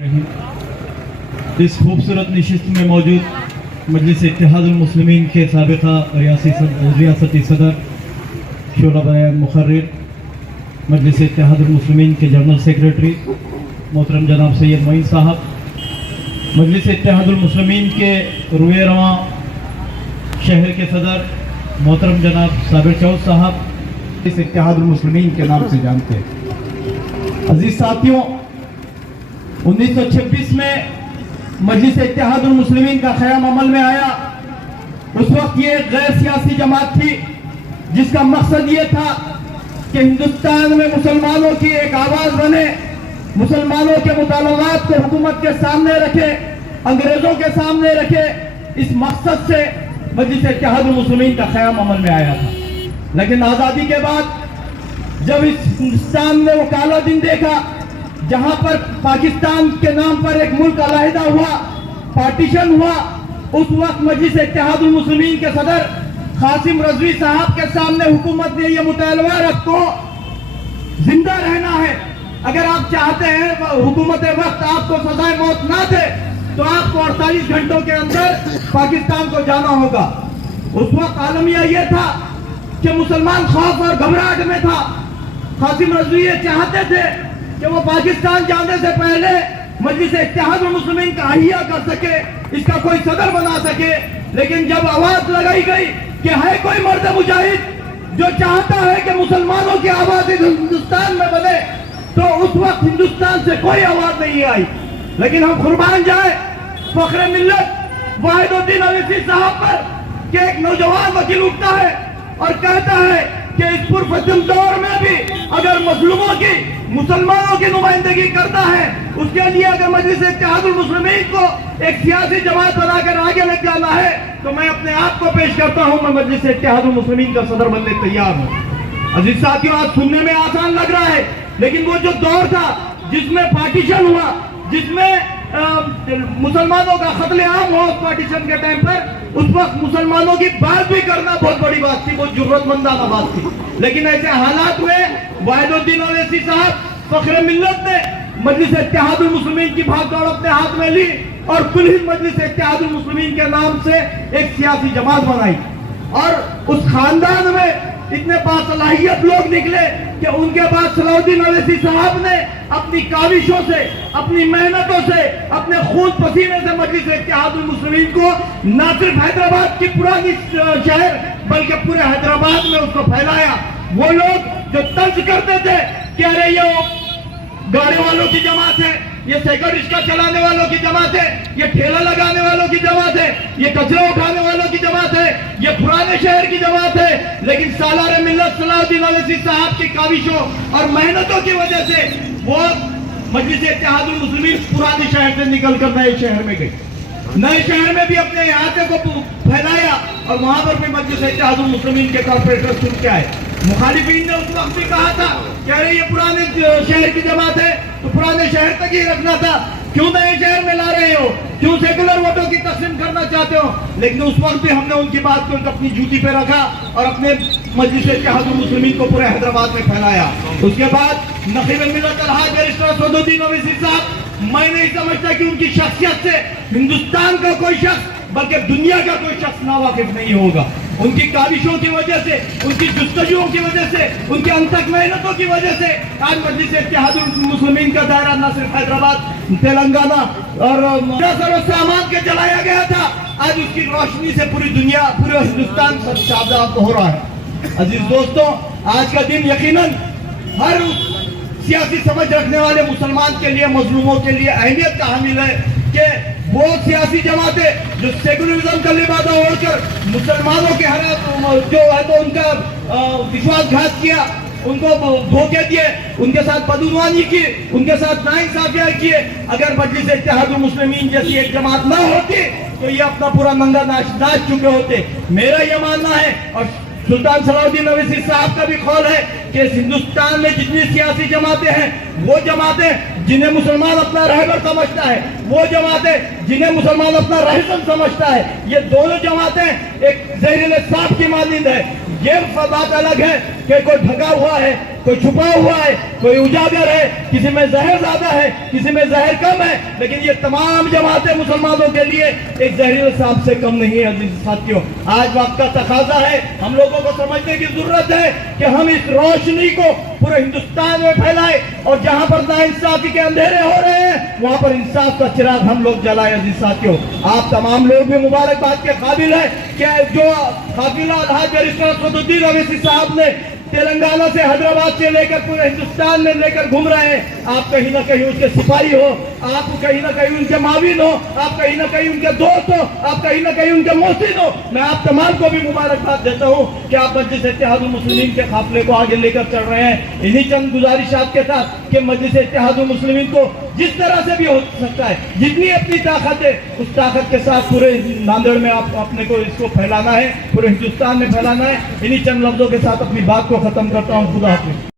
इस खूबसूरत नशिस्त में मौजूद मजलिस इत्तेहादुल मुस्लिमीन के साबिक़ा रियासती सदर शोला बयान मुखर्रिर, मजलिस इत्तेहादुल मुस्लिमीन के जनरल सेक्रेटरी मोहतरम जनाब सैयद मोइन साहब, मजलिस इत्तेहादुल मुस्लिमीन के रुए रवां शहर के सदर मोहतरम जनाब साबिर चौध साहब, इस इत्तेहादुल मुस्लिमीन के नाम से जानते हैं। अजीज साथियों, 1926 में मजलिस इत्तेहादुल मुस्लिमीन का क़याम अमल में आया। उस वक्त ये एक गैर सियासी जमात थी जिसका मकसद ये था कि हिंदुस्तान में मुसलमानों की एक आवाज़ बने, मुसलमानों के मुतालबात को हुकूमत के सामने रखे, अंग्रेज़ों के सामने रखे। इस मकसद से मजलिस इत्तेहादुल मुस्लिमीन का क़याम अमल में आया था। लेकिन आज़ादी के बाद जब इस हिंदुस्तान ने वो काला दिन देखा जहां पर पाकिस्तान के नाम पर एक मुल्क अलहदा हुआ, पार्टीशन हुआ, उस वक्त मजलिस इत्तेहादुल मुस्लिमीन के सदर कासिम रजवी साहब के सामने हुकूमत ने यह मुतालबा रखो, जिंदा रहना है। अगर आप चाहते हैं हुकूमत वक्त आपको सजाए मौत ना दे तो आपको 48 घंटों के अंदर पाकिस्तान को जाना होगा। उस वक्त आलमिया यह था कि मुसलमान खौफ और घबराहट में था। कासिम रजवी ये चाहते थे कि वो पाकिस्तान जाने से पहले मजलिस इत्तेहादुल मुस्लिमीन का अहिया कर सके, इसका कोई सदर बना सके। लेकिन जब आवाज लगाई गई कि है कोई मर्द मुजाहिद जो चाहता है कि मुसलमानों की आवाज हिंदुस्तान में बने, तो उस वक्त हिंदुस्तान से कोई आवाज नहीं आई। लेकिन हम कुर्बान जाए फख्र मिल्लत वाहिदुद्दीन अवैसी साहब पर कि एक नौजवान वकील उठता है और कहता है कि इस पुरफतन दौर में भी अगर मजलूमों की, मुसलमानों की नुमाइंदगी करता है, उसके लिए अगर मजलिस इत्तेहादुल मुस्लिमीन को एक सियासी जमात बनाकर आगे ले जाना है तो मैं अपने आप को पेश करता हूं, मैं मजलिस इत्तेहादुल मुस्लिमीन का सदर बनने तैयार हूं। अजीज साथियों, आज सुनने में आसान लग रहा है, लेकिन वो जो दौर था जिसमें पार्टीशन हुआ, जिसमें मुसलमानों का कत्लेआम हुआ उस पार्टीशन के टाइम पर, उस वक्त मुसलमानों की बात भी करना बहुत बड़ी बात थी, बहुत जुर्रतमंदाना बात थी। लेकिन ऐसे हालात में वाहिदुद्दीन अवैसी साहब फख्र मिल्लत ने मजलिस इत्तेहादुल मुस्लिमीन की भागदौड़ अपने हाथ में ली और कुल हिंद मजलिस इत्तेहादुल मुस्लिमीन के नाम से एक सियासी जमात बनाई। और उस खानदान में इतने बासलाहियत लोग निकले कि उनके बाद सलाउद्दीन अवैसी साहब ने अपनी काविशों से, अपनी मेहनतों से, अपने खून पसीने से मजलिस इत्तेहादुल मुस्लिमीन को न सिर्फ हैदराबाद की पुरानी शहर बल्कि पूरे हैदराबाद में उसको फैलाया। वो लोग जो तर्ज करते थे कि अरे ये गाड़ी वालों की जमात है, ये साइकिल रिक्शा चलाने वालों की जमात है, ये ठेला लगाने वालों की जमात है, ये कचरा उठाने वालों की जमात है, ये पुराने शहर की जमात है। लेकिन सालार मिल्लत सलाउद्दीन अवैसी साहब की काविशों और मेहनतों की वजह से वो मजलिस इत्तेहादुल मुस्लिमीन पुराने शहर से निकलकर नए शहर में गई, नए शहर में भी अपने इलाके को फैलाया और वहां पर भी मजलिस इत्तेहादुल मुस्लिमीन के कॉर्पोरेटर चुन के आए। मुखालिफिन ने उस वक्त भी कहा था कि अरे ये पुराने शहर की जमात है तो पुराने शहर तक ही रखना था, क्यों नए शहर में ला रहे हो, क्यों सेकुलर वोटों की तकसीम करना चाहते हो। लेकिन उस वक्त भी हमने उनकी बात को अपनी जूती पे रखा और अपने मजलिस इत्तेहादुल मुस्लिमीन को पूरे हैदराबाद में फैलाया। उसके बाद नकीब मिल्लत अलहाज बैरिस्टर सदरुद्दीन अवैसी साहब, मैं नहीं समझता कि उनकी शख्सियत से हिंदुस्तान का कोई शख्स बल्कि दुनिया का कोई शख्स नावाकिफ नहीं होगा। उनकी काविशों की वजह से, उनकी जुस्तजुओं की वजह से, उनकी अनथक मेहनतों की वजह से आज मजलिस इत्तेहादुल मुस्लिमीन का दायरा न सिर्फ हैदराबाद, तेलंगाना और सामान के जलाया गया था, आज उसकी रोशनी से पूरी दुनिया, पूरे हिंदुस्तान सब शादाब हो रहा है। अजीज दोस्तों, आज का दिन यकीनन हर सियासी समझ रखने वाले मुसलमान के लिए, मजलूमों के लिए अहमियत का हामिल है कि वो सियासी जमातें जो सेकुलरिज्म का लिबादा ओढ़कर मुसलमानों के हर जो है तो उनका विश्वासघात किया, उनको धोखे दिए, उनके साथ बदगुमानी की, उनके साथ नाइंसाफियां किए। अगर मजलिस इत्तेहादुल मुस्लिमीन जैसी एक जमात ना होती तो ये अपना पूरा नंगा नाच चुके होते। मेरा ये मानना है और सुल्तान सलाउद्दीन अवैसी साहब का भी कौल है कि हिंदुस्तान में जितनी सियासी जमातें हैं, वो जमातें जिन्हें मुसलमान अपना रहबर समझता है, वो जमातें जिन्हें मुसलमान अपना रहसन समझता है, ये दोनों जमातें एक जहरीले सांप की मानिंद है। ये बात अलग है کہ کوئی ڈھکا ہوا ہے, کوئی چھپا ہوا ہے, کوئی اجاگر ہے, کسی میں زہر زیادہ ہے, کسی میں زہر کم ہے, لیکن یہ تمام جماعتیں مسلمانوں کے لیے ایک زہریلے سانپ سے کم نہیں ہے. عزیز ساتھیوں, آج وقت کا تقاضا ہے, ہم لوگوں کو سمجھنے کی ضرورت ہے کہ ہم اس روشنی کو پورے ہندوستان میں پھیلائیں, اور جہاں پر ناانصافی کے اندھیرے ہو رہے ہیں وہاں پر انصاف کا چراغ ہم لوگ جلائیں. عزیز ساتھیوں, آپ تمام لوگ بھی مبارکباد کے قابل ہیں کہ جو قافلہ الحاج بیرسٹر اسد الدین اویسی صاحب نے تلنگانہ سے حیدرآباد سے لے کر پورے ہندوستان میں لے کر گھوم رہے ہیں. آپ کہیں نہ کہیں اس کے سپاہی ہو, آپ کہیں نہ کہیں ان کے معاون ہو, آپ کہیں نہ کہیں ان کے دوست ہو, آپ کہیں نہ کہیں ان کے محسن ہو. میں آپ تمام کو بھی مبارکباد دیتا ہوں کہ آپ مجلس اتحاد المسلمین کے قافلے کو آگے لے کر چل رہے ہیں. انہی چند گزارشات کے ساتھ کہ مجلس اتحاد المسلمین کو جس طرح سے بھی ہو سکتا ہے, جتنی اپنی طاقت ہے اس طاقت کے ساتھ پورے ناندیڑ میں آپ اپنے کو اس کو پھیلانا ہے, پورے ہندوستان میں پھیلانا ہے. انہی چند لفظوں کے ساتھ اپنی بات کو ختم کرتا ہوں. خدا حافظ.